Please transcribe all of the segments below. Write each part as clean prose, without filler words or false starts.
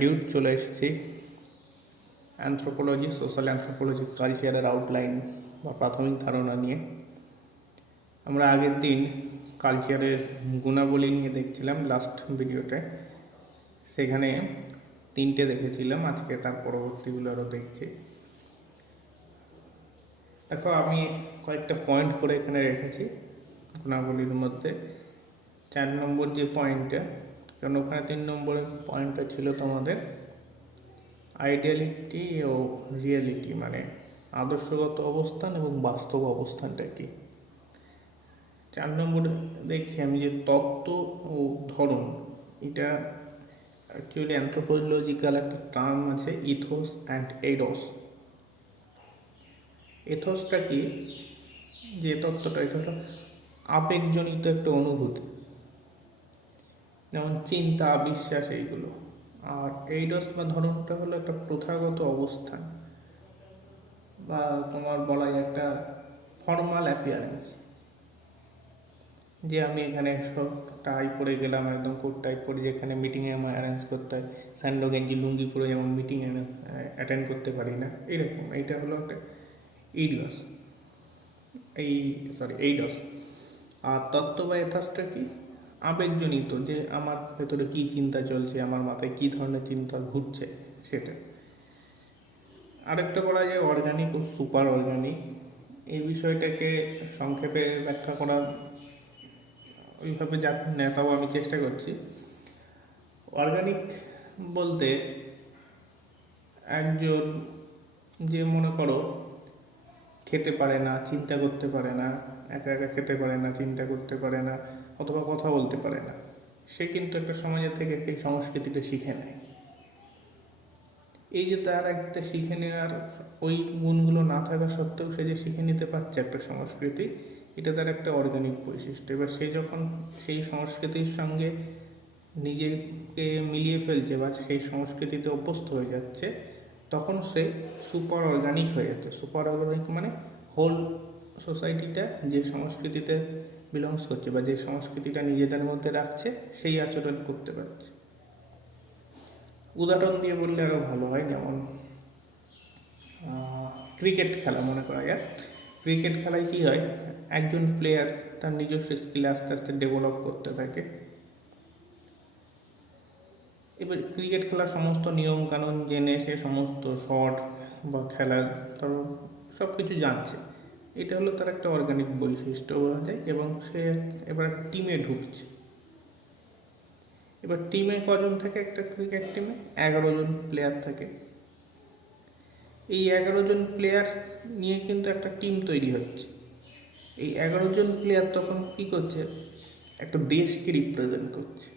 ডিউট চলে এসেছি anthropology, social anthropology, কালচারের আউটলাইন বা প্রাথমিক ধারণা নিয়ে। আমরা আগের দিন কালচারের গুণাবলী নিয়ে দেখছিলাম লাস্ট ভিডিওতে, সেখানে 3টে দেখেছিলাম, আজকে তার পরবর্তীগুলো আরও দেখছি। দেখো, আমি কয়েকটা পয়েন্ট করে এখানে রেখেছি গুণাবলীর মধ্যে। 4 নম্বর যে পয়েন্টটা, কারণ ওখানে 3 নম্বরের পয়েন্টটা ছিল তোমাদের আইডিয়ালিটি ও রিয়েলিটি, মানে আদর্শগত অবস্থান এবং বাস্তব অবস্থানটা কি। 4 নম্বরে দেখছি আমি যে তত্ত্ব ও ধরন, এটা অ্যাকচুয়ালি অ্যানথ্রোপোলজিক্যাল একটা টার্ম আছে, ইথোস অ্যান্ড এইডস। এথোসটা কি, যে তত্ত্বটা, এটা হলো আবেগজনিত একটা অনুভূতি, যেমন চিন্তা, বিশ্বাস, এইগুলো। আর এইডস বা ধরনটা হলো একটা প্রথাগত অবস্থান, বা তোমার বলা যায় একটা ফর্মাল অ্যাপিয়ারেন্স, যে আমি এখানে সব টাই পরে গেলাম, একদম কোট টাইপ পরে, যেখানে মিটিংয়ে আমার অ্যারেঞ্জ করতে হয় স্যান্ডো গেঞ্জি লুঙ্গি পরে যেমন মিটিং অ্যাটেন্ড করতে পারি না, এরকম। এইটা হলো একটা এইডস, এইডস। আর তত্ত্ব বা এথাসটা কি, আবেগজনিত, যে আমার ভেতরে কী চিন্তা চলছে, আমার মাথায় কী ধরনের চিন্তা ঘুরছে, সেটা। আরেকটা বলা যায় অর্গানিক ও সুপার অর্গানিক। এই বিষয়টাকে সংক্ষেপে ব্যাখ্যা করা ওইভাবে তাও আমি চেষ্টা করছি। অর্গানিক বলতে একজন যে মনে করো খেতে পারে না, চিন্তা করতে পারে না, একা একা খেতে পারে না, চিন্তা করতে পারে না, অথবা কথা বলতে পারে না, সে কিন্তু একটা সমাজের থেকে এই সংস্কৃতিটা শিখে নেয়। এই যে তার একটা শিখে নেওয়ার ওই গুণগুলো না থাকা সত্ত্বেও সে যে শিখে নিতে পারছে একটা সংস্কৃতি, এটা তার একটা অর্গানিক বৈশিষ্ট্য। এবার সে যখন সেই সংস্কৃতির সঙ্গে নিজেকে মিলিয়ে ফেলছে বা সেই সংস্কৃতিতে অভ্যস্ত হয়ে যাচ্ছে, তখন সে সুপার অর্গানিক হয়ে যাচ্ছে। সুপার অর্গানিক মানে হোল সোসাইটিটা যে সংস্কৃতিতে বিলংস করছে বা যে সংস্কৃতিটা নিজেদের মধ্যে রাখছে, সেই আচরণ করতে পারছে। উদাহরণ দিয়ে বললে আরও ভালো হয়, যেমন ক্রিকেট খেলা মনে করা যায়। ক্রিকেট খেলায় কী হয়, একজন প্লেয়ার তার নিজস্ব স্কিলে আস্তে আস্তে ডেভেলপ করতে থাকে। এবার ক্রিকেট খেলার সমস্ত নিয়মকানুন জেনে সে সমস্ত শট বা খেলার ধরো সব কিছু জানছে। এটা হলো তার একটা অর্গানিক বৈশিষ্ট্য বলা যায়। এবং সে এবার টিমে ঢুকছে। এবার টিমে কজন থাকে, একটা ক্রিকেট টিমে 11 জন প্লেয়ার থাকে। এই 11 জন প্লেয়ার নিয়ে কিন্তু একটা টিম তৈরি হচ্ছে। এই 11 জন প্লেয়ার তখন কী করছে, একটা দেশকে রিপ্রেজেন্ট করছে,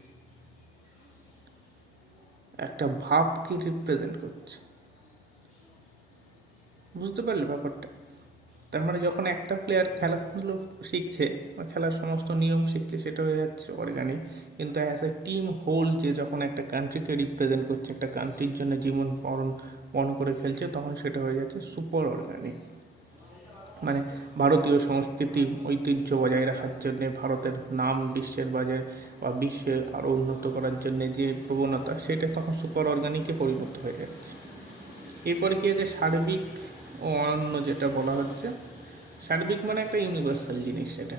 একটা ভাবকে রিপ্রেজেন্ট করছে। বুঝতে পারলে ব্যাপারটা? তার মানে যখন একটা প্লেয়ার খেলাধুলো শিখছে বা খেলার সমস্ত নিয়ম শিখছে, সেটা হয়ে যাচ্ছে অর্গানিক। কিন্তু অ্যাজ এ টিম হোল, যে যখন একটা কান্ট্রিকে রিপ্রেজেন্ট করছে, একটা কান্ট্রির জন্য জীবন পণ করে খেলছে, তখন সেটা হয়ে যাচ্ছে সুপার অর্গানিক। মানে ভারতীয় সংস্কৃতি ঐতিহ্য বজায় রাখার জন্যে, ভারতের নাম বিশ্বের বাজারে বা বিশ্বে আরও উন্নত করার জন্যে যে প্রবণতা, সেটা তখন সুপার অর্গানিকে পরিণত হয়ে যাচ্ছে। এরপরে কি হচ্ছে, সার্বিক ও অনন্য যেটা বলা হচ্ছে। সার্বিক মানে একটা ইউনিভার্সাল জিনিস সেটা,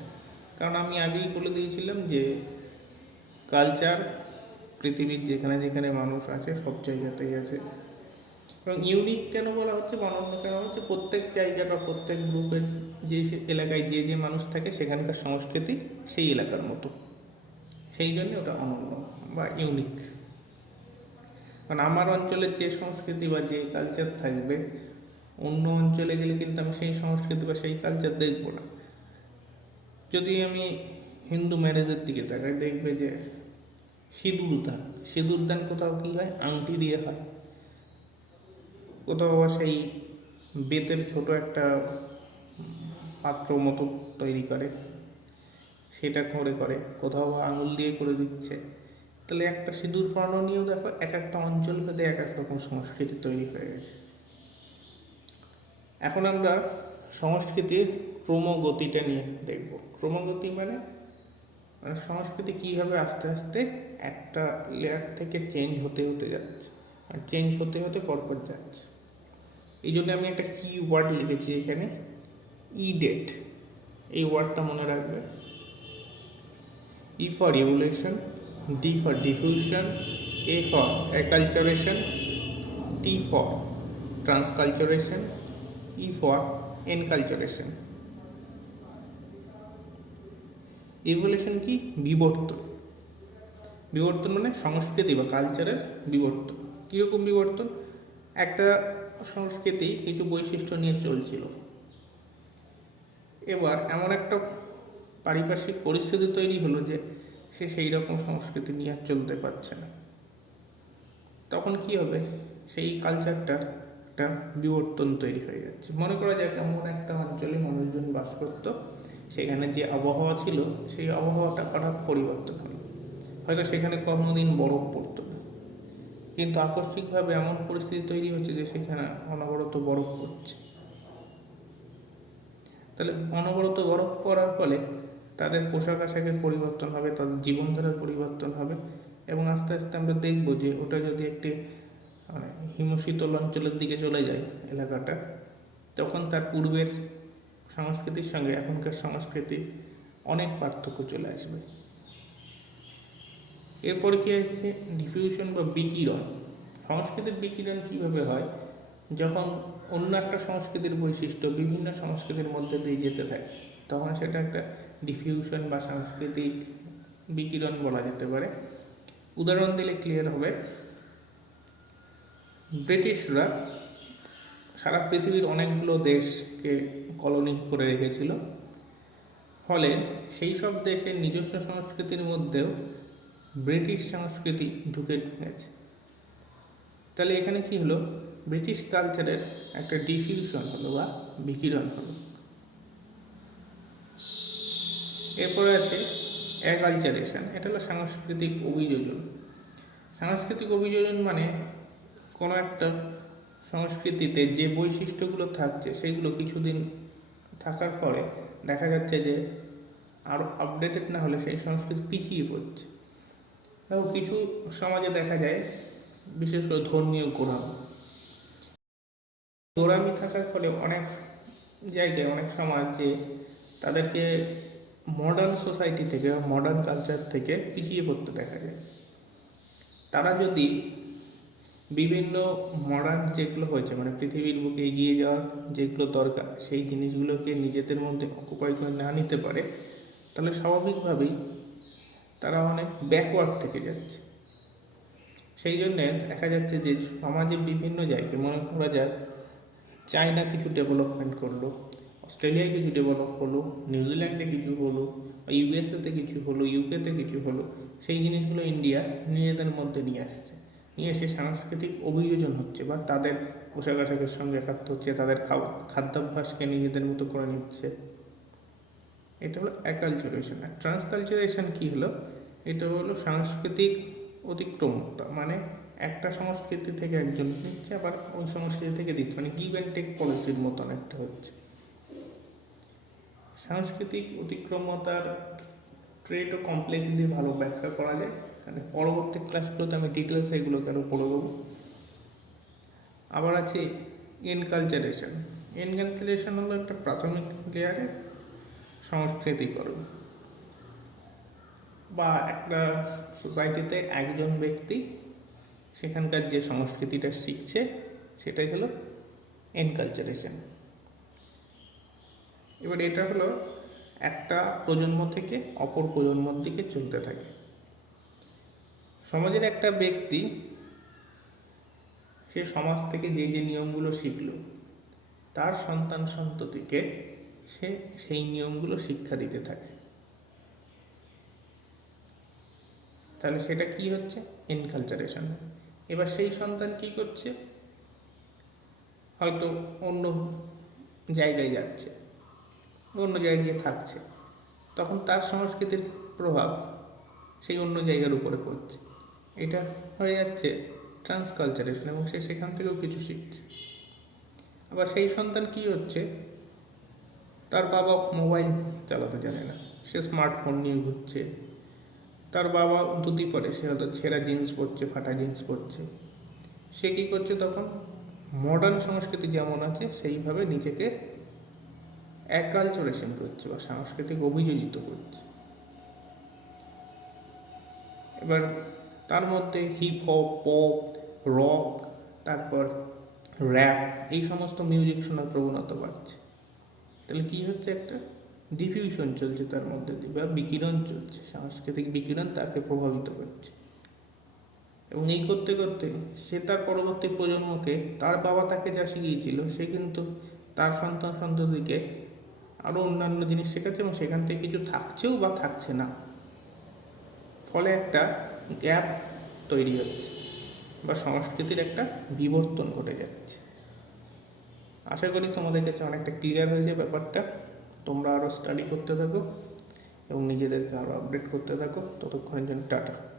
কারণ আমি আগেই বলে দিয়েছিলাম যে কালচার পৃথিবীর যেখানে যেখানে মানুষ আছে সব জায়গাতেই আছে। এবং ইউনিক কেন বলা হচ্ছে বা অনন্য কেন বলা হচ্ছে, প্রত্যেক জায়গা বা প্রত্যেক গ্রুপের যে এলাকায় যে যে মানুষ থাকে, সেখানকার সংস্কৃতি সেই এলাকার মতো, সেই জন্য ওটা অনন্য বা ইউনিক। কারণ আমার অঞ্চলের যে সংস্কৃতি বা যে কালচার থাকবে, অন্য অঞ্চলে গেলে কিন্তু আমি সেই সংস্কৃতি বা সেই কালচার দেখব না। যদি আমি হিন্দু ম্যারেজের দিকে তাকাই, দেখবে যে সিঁদুরদান কোথাও কী হয়, আংটি দিয়ে হয়, কোথাও সেই বেতের ছোট একটা পাত্র মতো তৈরি করে, সেটা করে কোথাও আঙুল দিয়ে করে দিচ্ছে। তাহলে একটা সিঁদুর পরানো নিয়েও দেখো এক একটা অঞ্চল ভেদে এক এক রকম সংস্কৃতি তৈরি হয়ে গেছে। এখন আমরা সংস্কৃতির ক্রমগতিটা নিয়ে দেখব। ক্রমগতি মানে সংস্কৃতি কীভাবে আস্তে আস্তে একটা লেয়ার থেকে চেঞ্জ হতে হতে যাচ্ছে, আর চেঞ্জ হতে হতে পরপর যাচ্ছে। এই জন্য আমি একটা কি ওয়ার্ড লিখেছি এখানে, ডেট। এই ওয়ার্ডটা মনে রাখবে। E for evolution, D for diffusion, A for acculturation, T for transculturation, E for enculturation. Evolution কি? বিবর্তন। বিবর্তন মানে সংস্কৃতি বা কালচারের বিবর্তন। কীরকম বিবর্তন? একটা সংস্কৃতি কিছু বৈশিষ্ট্য নিয়ে চলছিল, এবার এমন একটা পারিপার্শ্বিক পরিস্থিতি তৈরি হলো যে সে সেই রকম সংস্কৃতি নিয়ে চলতে পারছে না। তখন কি হবে? সেই কালচারটার একটা বিবর্তন তৈরি হয়ে যাচ্ছে। মনে করা যায় এমন একটা অঞ্চলে মানুষজন বাস করত, সেখানে যে আবহাওয়া ছিল সেই আবহাওয়াটা হঠাৎ পরিবর্তন হলো। হয়তো সেখানে কোনোদিন বরফ পড়তো না, কিন্তু আকস্মিকভাবে এমন পরিস্থিতি তৈরি হচ্ছে যে সেখানে অনবরত বরফ পড়ছে। তাহলে অনবরত বরফ পড়ার ফলে তাদের পোশাক আশাকের পরিবর্তন হবে, তাদের জীবনধারার পরিবর্তন হবে, এবং আস্তে আস্তে আমরা দেখব যে ওটা যদি একটি হিমশীতল অঞ্চলের দিকে চলে যায় এলাকাটা, তখন তার পূর্বের সংস্কৃতির সঙ্গে এখনকার সংস্কৃতি অনেক পার্থক্য চলে আসবে। এরপরে কি আছে? ডিফিউশন বা বিকিরণ। সংস্কৃতির বিকিরণ কিভাবে হয়? যখন অন্য একটা সংস্কৃতির বৈশিষ্ট্য বিভিন্ন সংস্কৃতির মধ্যে দিয়ে যেতে থাকে, তখন সেটা একটা ডিফিউশন বা সাংস্কৃতিক বিকিরণ বলা যেতে পারে। উদাহরণ দিলে ক্লিয়ার হবে। ব্রিটিশরা সারা পৃথিবীর অনেকগুলো দেশকে কলোনি করে রেখেছিল, ফলে সেই সব দেশের নিজস্ব সংস্কৃতির মধ্যেও ব্রিটিশ সংস্কৃতি ঢুকে গেছে। তাহলে এখানে কি হলো? ব্রিটিশ কালচারের একটা ডিফিউশন হলো বা বিকিরণ হলো। এরপরে আছে অ্যাকালচারেশন। এটা হলো সাংস্কৃতিক অভিযোজন। সাংস্কৃতিক অভিযোজন মানে কোনো একটা সংস্কৃতিতে যে বৈশিষ্ট্যগুলো থাকছে সেগুলো কিছুদিন থাকার পরে দেখা যাচ্ছে যে আরও আপডেটেড না হলে সেই সংস্কৃতি পিছিয়ে পড়ছে। এবং কিছু সমাজে দেখা যায়, বিশেষ করে ধর্মীয় গোড়ামি থাকার ফলে অনেক জায়গায় অনেক সমাজ যে তাদেরকে মডার্ন সোসাইটি থেকে বা মডার্ন কালচার থেকে পিছিয়ে পড়তে দেখা যায়। তারা যদি বিভিন্ন মডার্ন যেগুলো হয়েছে, মানে পৃথিবীর বুকে এগিয়ে যাওয়ার যেগুলো দরকার, সেই জিনিসগুলোকে নিজেদের মধ্যে অকুপাই করে না নিতে পারে, তাহলে স্বাভাবিকভাবেই তারা অনেক ব্যাকওয়ার্ড থেকে যাচ্ছে। সেই জন্যে দেখা যাচ্ছে যে সমাজের বিভিন্ন জায়গায়, মনে করা যায় চায়না কিছু ডেভেলপমেন্ট করলো, অস্ট্রেলিয়ায় কিছু ডেভেলপ হলো, নিউজিল্যান্ডে কিছু হলো, ইউএসএতে কিছু হলো, ইউকেতে কিছু হলো, সেই জিনিসগুলো ইন্ডিয়া নিজেদের মধ্যে নিয়ে আসছে, নিয়ে এসে সাংস্কৃতিক অভিযোজন হচ্ছে, বা তাদের পোশাক আশাকের সঙ্গে একাত্ম হচ্ছে, তাদের খাদ্যাভ্যাসকে নিজেদের মতো করে নিচ্ছে। এটা হলো অ্যাকালচারেশন। আর ট্রান্সকালচারেশন কি হলো? এটা হলো সাংস্কৃতিক অতিক্রমতা, মানে একটা সংস্কৃতি থেকে একজন নিচ্ছে আবার ওই সংস্কৃতি থেকে দিচ্ছে, মানে গিভ অ্যান্ড টেক পলিসির মতন একটা হচ্ছে। সাংস্কৃতিক অতিক্রমতার ট্রেট ও কমপ্লেক্স দিয়ে ভালো ব্যাখ্যা করা যায়, মানে পরবর্তী ক্লাসগুলোতে আমি ডিটেলস এগুলোকে আরও পড়ে দেবো। আবার আছে এনকালচারেশন। এনকালচারেশন হলো একটা প্রাথমিক লেয়ারে সংস্কৃতিকরণ, বা একটা সোসাইটিতে একজন ব্যক্তি সেখানকার যে সংস্কৃতিটা শিখছে সেটাই হলো এনকালচারেশন। এবার এটা হলো একটা প্রজন্ম থেকে অপর প্রজন্মর দিকে চলতে থাকে। সমাজের একটা ব্যক্তি সে সমাজ থেকে যে যে নিয়মগুলো শিখলো, তার সন্তান সন্ততিকে সে সেই নিয়মগুলো শিক্ষা দিতে থাকে। তাহলে সেটা কি হচ্ছে? এনকালচারেশন। এবার সেই সন্তান কি করছে? হয়তো অন্য জায়গায় যাচ্ছে, অন্য জায়গায় গিয়ে থাকছে, তখন তার সংস্কৃতির প্রভাব সেই অন্য জায়গার উপরে পড়ছে। এটা হয়ে যাচ্ছে ট্রান্সকালচারেশন, এবং সে সেখান থেকেও কিছু শিখছে। আবার সেই সন্তান কি হচ্ছে? তার বাবা মোবাইল চালাতে জানে না, সে স্মার্টফোন নিয়ে ঘুরছে, তার বাবা ধুতি পরে, সে হয়তো ছেঁড়া জিন্স পরছে, ফাটা জিন্স পরছে। সে কী করছে তখন, মডার্ন সংস্কৃতি যেমন আছে সেইভাবে নিজেকে অ্যাকালচারেশন করছে বা সাংস্কৃতিক অভিযোজিত করছে। এবার তার মধ্যে হিপ হপ, পপ, রক, তারপর র্যাপ, এই সমস্ত মিউজিক শোনার প্রবণতা বাড়ছে। তাহলে কী হচ্ছে, একটা ডিফিউশন চলছে তার মধ্যে দিয়ে, বা বিকিরণ চলছে, সাংস্কৃতিক বিকিরণ তাকে প্রভাবিত করছে। এবং এই করতে করতে সে তার পরবর্তী প্রজন্মকে, তার বাবা তাকে যা শিখিয়েছিল, সে কিন্তু তার সন্তান সন্ততিকে আরও অন্যান্য জিনিস শেখাচ্ছে, এবং সেখান থেকে কিছু থাকছেও বা থাকছে না। ফলে একটা গ্যাপ তৈরি হচ্ছে বা সংস্কৃতির একটা বিবর্তন ঘটে যাচ্ছে। আশা করি তোমাদের কাছে অনেকটা ক্লিয়ার হয়েছে ব্যাপারটা। তোমরা আরও স্টাডি করতে থাকো এবং নিজেদেরকে আরও আপডেট করতে থাকো। ততক্ষণের জন্য টাটা।